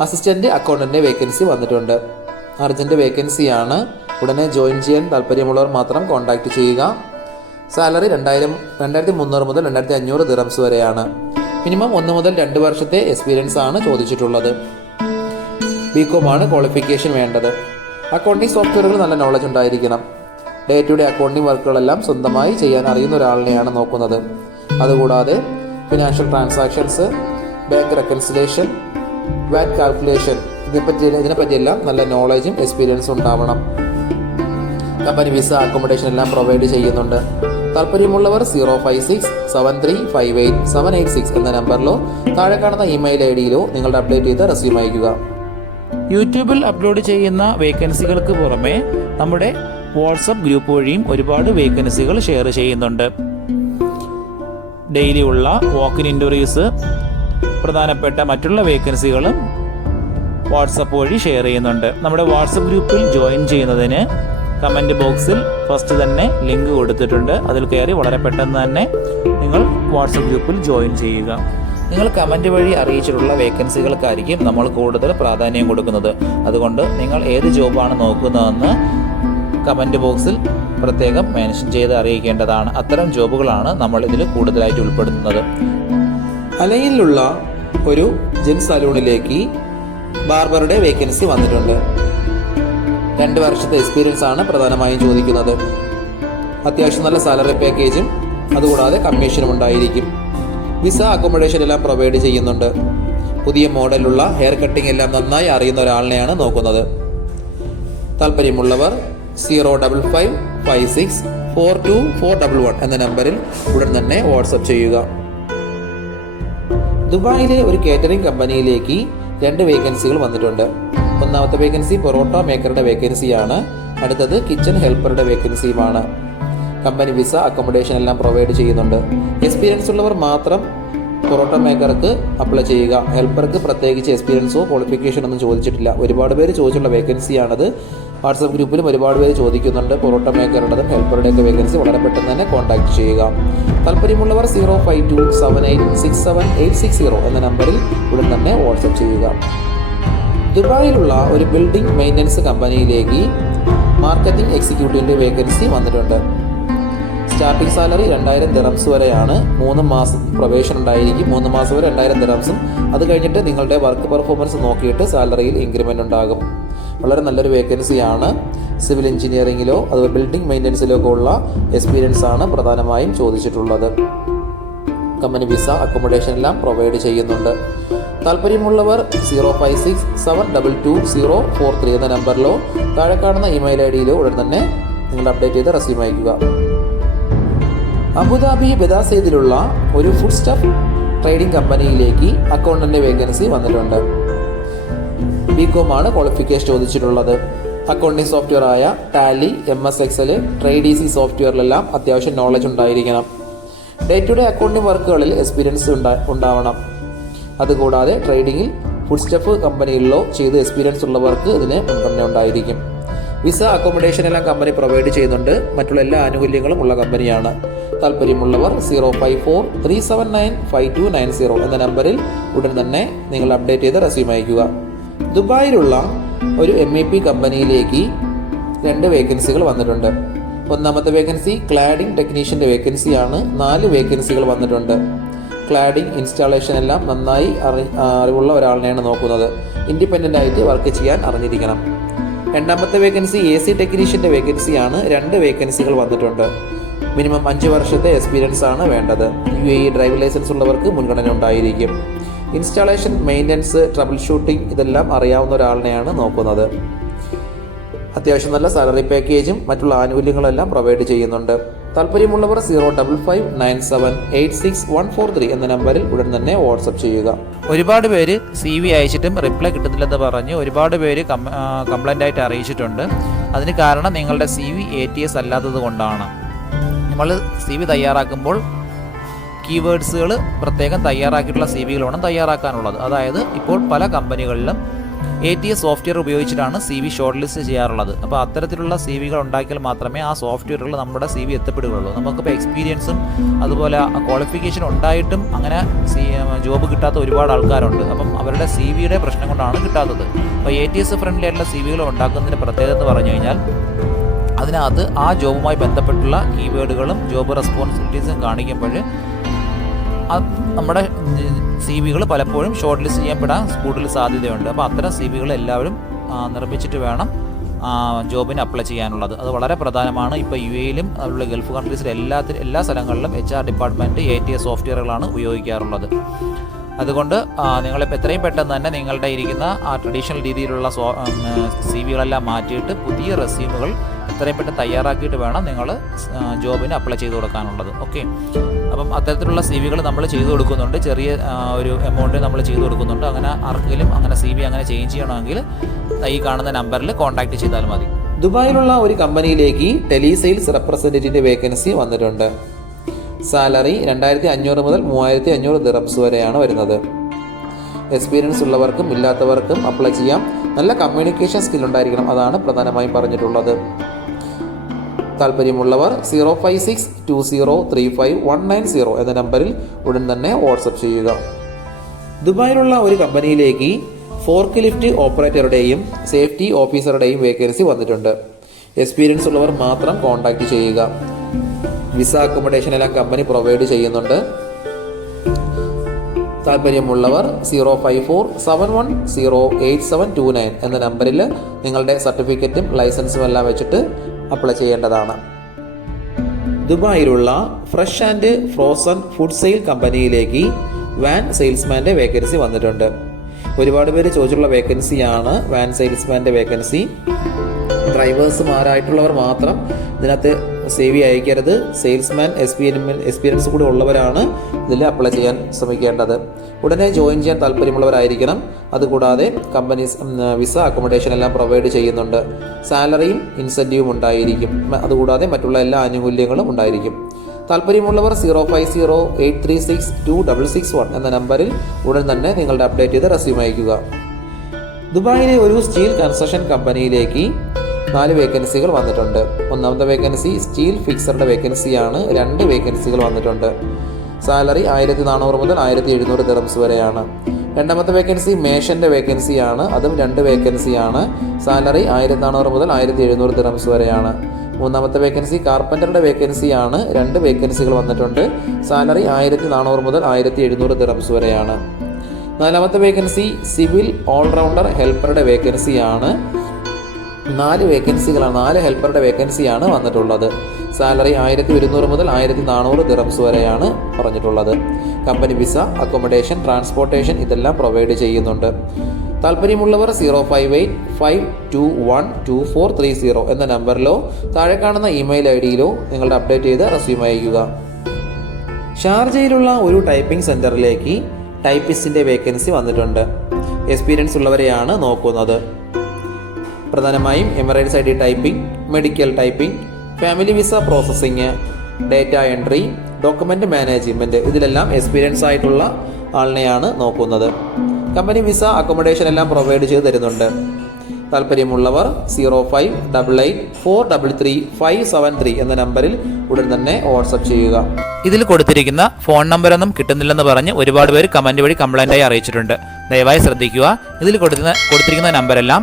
Assistant accountant vacancy വന്നിട്ടുണ്ട്. Urgent വേക്കൻസിയാണ് ഉടനെ ജോയിൻ ചെയ്യാൻ താല്പര്യമുള്ളവർ മാത്രം കോൺടാക്ട് ചെയ്യുക. സാലറി രണ്ടായിരം രണ്ടായിരത്തി മുന്നൂറ് മുതൽ രണ്ടായിരത്തി അഞ്ഞൂറ് ദിറംസ് വരെയാണ്. മിനിമം ഒന്ന് മുതൽ രണ്ട് വർഷത്തെ എക്സ്പീരിയൻസ് ആണ് ചോദിച്ചിട്ടുള്ളത്. ബികോം ആണ് ക്വാളിഫിക്കേഷൻ വേണ്ടത്. അക്കൗണ്ടിംഗ് സോഫ്റ്റ്വെയറുകൾ നല്ല നോളജ് ഉണ്ടായിരിക്കണം. ഡേ ടു ഡേ അക്കൗണ്ടിംഗ് വർക്കുകളെല്ലാം സ്വന്തമായി ചെയ്യാൻ അറിയുന്ന ഒരാളിനെയാണ് നോക്കുന്നത്. അതുകൂടാതെ financial transactions bank reconciliation VAT calculation ഇതിനെപ്പറ്റി ഇതിനെപ്പറ്റിയെല്ലാം നല്ല നോളജും എക്സ്പീരിയൻസും ഉണ്ടാവണം. കമ്പനി വിസ അക്കോമഡേഷൻ എല്ലാം പ്രൊവൈഡ് ചെയ്യുന്നുണ്ട്. താല്പര്യമുള്ളവർ zero five six seven three five eight seven eight six എന്ന നമ്പറിലോ താഴെ കാണുന്ന ഇമെയിൽ ഐ ഡിയിലോ നിങ്ങളുടെ അപ്ഡേറ്റ് ചെയ്ത് റെസ്യൂം അയക്കുക യൂട്യൂബിൽ അപ്ലോഡ് ചെയ്യുന്ന വേക്കൻസികൾക്ക് പുറമെ നമ്മുടെ വാട്സപ്പ് ഗ്രൂപ്പ് വഴിയും ഒരുപാട് വേക്കൻസികൾ ഷെയർ ചെയ്യുന്നുണ്ട്. ഡെയിലി ഉള്ള വാക്കിൻ ഇന്റർവ്യൂസ് പ്രധാനപ്പെട്ട മറ്റുള്ള വേക്കൻസികളും വാട്സപ്പ് വഴി ഷെയർ ചെയ്യുന്നുണ്ട്. നമ്മുടെ വാട്സപ്പ് ഗ്രൂപ്പിൽ ജോയിൻ ചെയ്യുന്നതിന് കമന്റ് ബോക്സിൽ ഫസ്റ്റ് തന്നെ ലിങ്ക് കൊടുത്തിട്ടുണ്ട്. അതിൽ കയറി വളരെ പെട്ടെന്ന് തന്നെ നിങ്ങൾ വാട്സപ്പ് ഗ്രൂപ്പിൽ ജോയിൻ ചെയ്യുക. നിങ്ങൾ കമന്റ് വഴി അറിയിച്ചിട്ടുള്ള വേക്കൻസികൾക്കായിരിക്കും നമ്മൾ കൂടുതൽ പ്രാധാന്യം കൊടുക്കുന്നത്. അതുകൊണ്ട് നിങ്ങൾ ഏത് ജോബാണ് നോക്കുന്നതെന്ന് കമന്റ് ബോക്സിൽ പ്രത്യേകം മെൻഷൻ ചെയ്ത് അറിയിക്കേണ്ടതാണ്. അത്തരം ജോബുകളാണ് നമ്മൾ ഇതിൽ കൂടുതലായിട്ട് ഉൾപ്പെടുത്തുന്നത്. അലയിലുള്ള ഒരു ജെൻ സലൂണിലേക്ക് ബാർബറുടെ വേക്കൻസി വന്നിട്ടുണ്ട്. രണ്ട് വർഷത്തെ എക്സ്പീരിയൻസ് ആണ് പ്രധാനമായും ചോദിക്കുന്നത്. അത്യാവശ്യം നല്ല സാലറി പാക്കേജും അതുകൂടാതെ കമ്മീഷനും ഉണ്ടായിരിക്കും. വിസ അക്കോമഡേഷൻ എല്ലാം പ്രൊവൈഡ് ചെയ്യുന്നുണ്ട്. പുതിയ മോഡലുള്ള ഹെയർ കട്ടിംഗ് എല്ലാം നന്നായി അറിയുന്ന ഒരാളിനെയാണ് നോക്കുന്നത്. താല്പര്യമുള്ളവർ zero double five five six four two four double one എന്ന നമ്പറിൽ ഉടൻ തന്നെ വാട്സപ്പ് ചെയ്യുക. ദുബായിലെ ഒരു കേറ്ററിംഗ് കമ്പനിയിലേക്ക് രണ്ട് വേക്കൻസികൾ വന്നിട്ടുണ്ട്. ഒന്നാമത്തെ വേക്കൻസി പൊറോട്ട മേക്കറുടെ വേക്കൻസിയാണ് അടുത്തത് കിച്ചൺ ഹെൽപ്പറുടെ വേക്കൻസിയുമാണ് കമ്പനി വിസ അക്കോമഡേഷൻ എല്ലാം പ്രൊവൈഡ് ചെയ്യുന്നുണ്ട്. എക്സ്പീരിയൻസ് ഉള്ളവർ മാത്രം പൊറോട്ട മേക്കർക്ക് അപ്ലൈ ചെയ്യുക. ഹെൽപ്പർക്ക് പ്രത്യേകിച്ച് എക്സ്പീരിയൻസോ ക്വാളിഫിക്കേഷൻ ഒന്നും ചോദിച്ചിട്ടില്ല. ഒരുപാട് പേര് ചോദിച്ചുള്ള വേക്കൻസിയാണത് വാട്സപ്പ് ഗ്രൂപ്പിലും ഒരുപാട് പേര് ചോദിക്കുന്നുണ്ട്. പൊറോട്ട മേക്കറുടേതും ഹെൽപ്പറുടെയൊക്കെ വേക്കൻസി വളരെ പെട്ടെന്ന് തന്നെ കോൺടാക്ട് ചെയ്യുക. താല്പര്യമുള്ളവർ zero five two seven eight six seven eight six zero എന്ന നമ്പറിൽ ഉടൻ തന്നെ വാട്സപ്പ് ചെയ്യുക. ദുബായിലുള്ള ഒരു ബിൽഡിംഗ് മെയിന്റനൻസ് കമ്പനിയിലേക്ക് മാർക്കറ്റിംഗ് എക്സിക്യൂട്ടീവിന്റെ വേക്കൻസി വന്നിട്ടുണ്ട്. സ്റ്റാർട്ടിംഗ് സാലറി രണ്ടായിരം ദിറംസ് വരെയാണ്. മൂന്ന് മാസം പ്രവേശനം ഉണ്ടായിരിക്കും. മൂന്ന് മാസം വരെ രണ്ടായിരം ദിറംസും അത് കഴിഞ്ഞിട്ട് നിങ്ങളുടെ വർക്ക് പെർഫോമൻസ് നോക്കിയിട്ട് സാലറിയിൽ ഇൻക്രിമെന്റ് ഉണ്ടാകും. വളരെ നല്ലൊരു വേക്കൻസിയാണ് സിവിൽ എഞ്ചിനീയറിങ്ങിലോ അതുപോലെ ബിൽഡിംഗ് മെയിന്റനൻസിലോ ഒക്കെ ഉള്ള എക്സ്പീരിയൻസ് ആണ് പ്രധാനമായും ചോദിച്ചിട്ടുള്ളത്. കമ്പനി വിസ അക്കോമഡേഷൻ എല്ലാം പ്രൊവൈഡ് ചെയ്യുന്നുണ്ട്. താല്പര്യമുള്ളവർ zero five six seven double two zero four three എന്ന നമ്പറിലോ താഴെ കാണുന്ന ഇമെയിൽ ഐ ഡിയിലോ ഉടൻ തന്നെ നിങ്ങൾ അപ്ഡേറ്റ് ചെയ്ത് റെസ്യൂം അയക്കുക അബുദാബി ബദാസേദിലുള്ള ഒരു ഫുഡ് സ്റ്റഫ് ട്രേഡിംഗ് കമ്പനിയിലേക്ക് അക്കൗണ്ടന്റ് വേക്കൻസി വന്നിട്ടുണ്ട് ബികോം ആണ് ക്വാളിഫിക്കേഷൻ ചോദിച്ചിട്ടുള്ളത്. അക്കൗണ്ടിംഗ് സോഫ്റ്റ്വെയർ ആയ Tally M S Excel trade easy സോഫ്റ്റ്വെയറിലെല്ലാം അത്യാവശ്യം നോളജ് ഉണ്ടായിരിക്കണം. ഡേ ടു ഡേ അക്കൗണ്ടിംഗ് വർക്കുകളിൽ എക്സ്പീരിയൻസ് ഉണ്ടാവണം. അതുകൂടാതെ ട്രേഡിംഗിൽ ഫുഡ് സ്റ്റഫ് കമ്പനികളിലോ ചെയ്ത് എക്സ്പീരിയൻസ് ഉള്ളവർക്ക് ഇതിന് മുൻഗണന ഉണ്ടായിരിക്കും. വിസ അക്കോമഡേഷൻ എല്ലാം കമ്പനി പ്രൊവൈഡ് ചെയ്യുന്നുണ്ട്. മറ്റുള്ള എല്ലാ ആനുകൂല്യങ്ങളും ഉള്ള കമ്പനിയാണ് താല്പര്യമുള്ളവർ zero five four three seven nine five two nine zero എന്ന നമ്പറിൽ ഉടൻ തന്നെ നിങ്ങൾ അപ്ഡേറ്റ് ചെയ്ത് റെസ്യൂം അയക്കുക ദുബായിലുള്ള ഒരു എം ഇ പി കമ്പനിയിലേക്ക് രണ്ട് വേക്കൻസികൾ വന്നിട്ടുണ്ട്. ഒന്നാമത്തെ വേക്കൻസി ക്ലാഡിംഗ് ടെക്നീഷ്യന്റെ വേക്കൻസിയാണ് നാല് വേക്കൻസികൾ വന്നിട്ടുണ്ട്. ക്ലാഡിംഗ് ഇൻസ്റ്റാളേഷൻ എല്ലാം നന്നായി അറി അറിവുള്ള ഒരാളിനെയാണ് നോക്കുന്നത്. ഇൻഡിപെൻഡന്റ് ആയിട്ട് വർക്ക് ചെയ്യാൻ അറിഞ്ഞിരിക്കണം. രണ്ടാമത്തെ വേക്കൻസി എ സി ടെക്നീഷ്യന്റെ വേക്കൻസിയാണ് രണ്ട് വേക്കൻസികൾ വന്നിട്ടുണ്ട്. മിനിമം അഞ്ച് വർഷത്തെ എക്സ്പീരിയൻസ് ആണ് വേണ്ടത്. യു എ ഡ്രൈവിംഗ് ലൈസൻസ് ഉള്ളവർക്ക് മുൻഗണന ഉണ്ടായിരിക്കും. ഇൻസ്റ്റാളേഷൻ മെയിന്റനൻസ് ട്രബിൾ ഷൂട്ടിംഗ് ഇതെല്ലാം അറിയാവുന്ന ഒരാളിനെയാണ് നോക്കുന്നത്. അത്യാവശ്യം നല്ല സാലറി പാക്കേജും മറ്റുള്ള ആനുകൂല്യങ്ങളെല്ലാം പ്രൊവൈഡ് ചെയ്യുന്നുണ്ട്. താല്പര്യമുള്ളവർ zero double five nine seven eight six one four three എന്ന നമ്പറിൽ ഉടൻ തന്നെ വാട്സപ്പ് ചെയ്യുക. ഒരുപാട് പേര് സി വി അയച്ചിട്ടും റിപ്ലൈ കിട്ടുന്നില്ലെന്ന് പറഞ്ഞ് ഒരുപാട് പേര് കംപ്ലൈന്റ് ആയിട്ട് അറിയിച്ചിട്ടുണ്ട്. അതിന് കാരണം നിങ്ങളുടെ C V A T S അല്ലാത്തത് കൊണ്ടാണ്. നമ്മൾ സി വി തയ്യാറാക്കുമ്പോൾ കീവേഡ്സുകൾ പ്രത്യേകം തയ്യാറാക്കിയിട്ടുള്ള സി വികൾ വേണം തയ്യാറാക്കാനുള്ളത്. അതായത് ഇപ്പോൾ പല കമ്പനികളിലും എ ടി എസ് സോഫ്റ്റ്വെയർ ഉപയോഗിച്ചിട്ടാണ് സി വി ഷോർട്ട് ലിസ്റ്റ് ചെയ്യാറുള്ളത്. അപ്പോൾ അത്തരത്തിലുള്ള സി വികൾ ഉണ്ടാക്കിയാൽ മാത്രമേ ആ സോഫ്റ്റ്വെയറുകൾ നമ്മുടെ സി വി എത്തപ്പെടുകയുള്ളൂ. നമുക്കിപ്പോൾ എക്സ്പീരിയൻസും അതുപോലെ ക്വാളിഫിക്കേഷൻ ഉണ്ടായിട്ടും അങ്ങനെ സി ജോബ് കിട്ടാത്ത ഒരുപാട് ആൾക്കാരുണ്ട്. അപ്പം അവരുടെ സി വിയുടെ പ്രശ്നം കൊണ്ടാണ് കിട്ടാത്തത്. അപ്പോൾ എ ടി എസ് ഫ്രണ്ട്ലി ആയിട്ടുള്ള സി വികൾ ഉണ്ടാക്കുന്നതിന്റെ പ്രത്യേകത എന്ന് പറഞ്ഞു കഴിഞ്ഞാൽ അതിനകത്ത് ആ ജോബുമായി ബന്ധപ്പെട്ടുള്ള കീവേഡുകളും ജോബ് റെസ്പോൺസിബിലിറ്റീസും കാണിക്കുമ്പോൾ നമ്മുടെ സി വികൾ പലപ്പോഴും ഷോർട്ട് ലിസ്റ്റ് ചെയ്യപ്പെടാൻ കൂടുതൽ സാധ്യതയുണ്ട്. അപ്പോൾ അത്തരം സി വികൾ എല്ലാവരും നിർമ്മിച്ചിട്ട് വേണം ജോബിന് അപ്ലൈ ചെയ്യാനുള്ളത്. അത് വളരെ പ്രധാനമാണ്. ഇപ്പോൾ യു എയിലും അതുപോലെ ഗൾഫ് കൺട്രീസിലും എല്ലാ എല്ലാ സ്ഥലങ്ങളിലും H R department A T S സോഫ്റ്റ്വെയറുകളാണ് ഉപയോഗിക്കാറുള്ളത്. അതുകൊണ്ട് നിങ്ങളിപ്പോൾ എത്രയും പെട്ടെന്ന് തന്നെ നിങ്ങളുടെ ഇരിക്കുന്ന ആ ട്രഡീഷണൽ രീതിയിലുള്ള സോ സി വികളെല്ലാം മാറ്റിയിട്ട് പുതിയ റെസ്യൂമുകൾ എത്രയും പെട്ടെന്ന് തയ്യാറാക്കിയിട്ട് വേണം നിങ്ങൾ ജോബിന് അപ്ലൈ ചെയ്ത് കൊടുക്കാനുള്ളത്. ഓക്കെ അപ്പം അത്തരത്തിലുള്ള സി വികൾ നമ്മൾ ചെയ്തു കൊടുക്കുന്നുണ്ട്. ചെറിയ ഒരു എമൗണ്ട് നമ്മൾ ചെയ്തു കൊടുക്കുന്നുണ്ട്. അങ്ങനെ ആർക്കെങ്കിലും അങ്ങനെ സി വി അങ്ങനെ ചേഞ്ച് ചെയ്യണമെങ്കിൽ ഈ കാണുന്ന നമ്പറിൽ കോൺടാക്ട് ചെയ്താൽ മതി. ദുബായിലുള്ള ഒരു കമ്പനിയിലേക്ക് ടെലി സെയിൽസ് റെപ്രസെന്റേറ്റീവിന്റെ വേക്കൻസി വന്നിട്ടുണ്ട്. സാലറി രണ്ടായിരത്തി അഞ്ഞൂറ് മുതൽ മൂവായിരത്തി അഞ്ഞൂറ് ദിറംസ് വരെയാണ് വരുന്നത്. എക്സ്പീരിയൻസ് ഉള്ളവർക്കും ഇല്ലാത്തവർക്കും അപ്ലൈ ചെയ്യാം. നല്ല കമ്മ്യൂണിക്കേഷൻ സ്കിൽ ഉണ്ടായിരിക്കണം അതാണ് പ്രധാനമായും പറഞ്ഞിട്ടുള്ളത്. താല്പര്യമുള്ളവർ zero five six two zero three five one nine zero എന്ന നമ്പറിൽ ഉടൻ തന്നെ വാട്സപ്പ് ചെയ്യുക. ദുബായിലുള്ള ഒരു കമ്പനിയിലേക്ക് ഫോർക്ക് ലിഫ്റ്റ് ഓപ്പറേറ്ററുടെയും സേഫ്റ്റി ഓഫീസറുടെയും വേക്കൻസി വന്നിട്ടുണ്ട്. എക്സ്പീരിയൻസ് ഉള്ളവർ മാത്രം കോൺടാക്റ്റ് ചെയ്യുക. വിസ അക്കോമഡേഷൻ എല്ലാം കമ്പനി പ്രൊവൈഡ് ചെയ്യുന്നുണ്ട്. താല്പര്യമുള്ളവർ zero five four seven one zero eight seven two nine എന്ന നമ്പറിൽ നിങ്ങളുടെ സർട്ടിഫിക്കറ്റും ലൈസൻസും എല്ലാം വെച്ചിട്ട് അപ്ലൈ ചെയ്യേണ്ടതാണ്. ദുബായിലുള്ള fresh and frozen food sale കമ്പനിയിലേക്ക് വാൻ സെയിൽസ്മാന്റെ വേക്കൻസി വന്നിട്ടുണ്ട്. ഒരുപാട് പേര് ചോദിച്ചിട്ടുള്ള വേക്കൻസിയാണ് വാൻ സെയിൽസ്മാന്റെ വേക്കൻസി. ഡ്രൈവേഴ്സുമാരായിട്ടുള്ളവർ മാത്രം ഇതിനകത്ത് സേവ് അയക്കരുത്. സെയിൽസ്മാൻ എക്സ്പീരിയൻ എക്സ്പീരിയൻസ് കൂടി ഉള്ളവരാണ് ഇതിൽ അപ്ലൈ ചെയ്യാൻ ശ്രമിക്കേണ്ടത്. ഉടനെ ജോയിൻ ചെയ്യാൻ താല്പര്യമുള്ളവരായിരിക്കണം. അതുകൂടാതെ കമ്പനീസ് വിസ അക്കോമഡേഷൻ എല്ലാം പ്രൊവൈഡ് ചെയ്യുന്നുണ്ട്. സാലറിയും ഇൻസെന്റീവും ഉണ്ടായിരിക്കും. അതുകൂടാതെ മറ്റുള്ള എല്ലാ ആനുകൂല്യങ്ങളും ഉണ്ടായിരിക്കും. താല്പര്യമുള്ളവർ zero five zero eight three six two double six one എന്ന നമ്പറിൽ ഉടൻ തന്നെ നിങ്ങളുടെ അപ്ഡേറ്റ് ചെയ്ത് റെസ്യൂം അയക്കുക ദുബായിലെ ഒരു സ്റ്റീൽ കൺസ്ട്രക്ഷൻ കമ്പനിയിലേക്ക് നാല് വേക്കൻസികൾ വന്നിട്ടുണ്ട്. ഒന്നാമത്തെ വേക്കൻസി സ്റ്റീൽ ഫിക്സറുടെ വേക്കൻസിയാണ് രണ്ട് വേക്കൻസികൾ വന്നിട്ടുണ്ട്. സാലറി ആയിരത്തി നാനൂറ് മുതൽ ആയിരത്തി എഴുന്നൂറ് ദിറംസ് വരെയാണ്. രണ്ടാമത്തെ വേക്കൻസി മേഷന്റെ വേക്കൻസിയാണ് അതും രണ്ട് വേക്കൻസിയാണ് സാലറി ആയിരത്തി നാനൂറ് മുതൽ ആയിരത്തി എഴുന്നൂറ് ദിറംസ് വരെയാണ്. മൂന്നാമത്തെ വേക്കൻസി കാർപ്പന്ററുടെ വേക്കൻസിയാണ് രണ്ട് വേക്കൻസികൾ വന്നിട്ടുണ്ട്. സാലറി ആയിരത്തി നാനൂറ് മുതൽ ആയിരത്തി എഴുന്നൂറ് ദിറംസ് വരെയാണ്. നാലാമത്തെ വേക്കൻസി സിവിൽ ഓൾറൗണ്ടർ ഹെൽപ്പറുടെ വേക്കൻസിയാണ് നാല് വേക്കൻസികളാണ് നാല് ഹെൽപ്പറുടെ വേക്കൻസിയാണ് വന്നിട്ടുള്ളത്. സാലറി ആയിരത്തി ഒരുന്നൂറ് മുതൽ ആയിരത്തി നാനൂറ് ദിറംസ് വരെയാണ് പറഞ്ഞിട്ടുള്ളത്. കമ്പനി വിസ അക്കോമഡേഷൻ ട്രാൻസ്പോർട്ടേഷൻ ഇതെല്ലാം പ്രൊവൈഡ് ചെയ്യുന്നുണ്ട്. താല്പര്യമുള്ളവർ zero five eight five two one two four three zero എന്ന നമ്പറിലോ താഴെ കാണുന്ന ഇമെയിൽ ഐ ഡിയിലോ നിങ്ങളുടെ അപ്ഡേറ്റ് ചെയ്ത് റെസ്യൂം അയക്കുക ഷാർജയിലുള്ള ഒരു ടൈപ്പിംഗ് സെന്ററിലേക്ക് ടൈപ്പിസ്റ്റിന്റെ വേക്കൻസി വന്നിട്ടുണ്ട്. എക്സ്പീരിയൻസ് ഉള്ളവരെയാണ് നോക്കുന്നത്. പ്രധാനമായും Emirates I D typing medical typing family visa processing data entry document management ഇതിലെല്ലാം എക്സ്പീരിയൻസ് ആയിട്ടുള്ള ആളിനെയാണ് നോക്കുന്നത്. കമ്പനി വിസ അക്കോമഡേഷൻ എല്ലാം പ്രൊവൈഡ് ചെയ്ത് തരുന്നുണ്ട്. താല്പര്യമുള്ളവർ zero five double eight four double three five seven three എന്ന നമ്പറിൽ ഉടൻ തന്നെ വാട്സപ്പ് ചെയ്യുക. ഇതിൽ കൊടുത്തിരിക്കുന്ന ഫോൺ നമ്പറൊന്നും കിട്ടുന്നില്ലെന്ന് പറഞ്ഞ് ഒരുപാട് പേര് കമന്റ് വഴി കംപ്ലൈന്റായി അറിയിച്ചിട്ടുണ്ട്. ദയവായി ശ്രദ്ധിക്കുക. ഇതിൽ കൊടുത്തിരുന്ന കൊടുത്തിരിക്കുന്ന നമ്പരെല്ലാം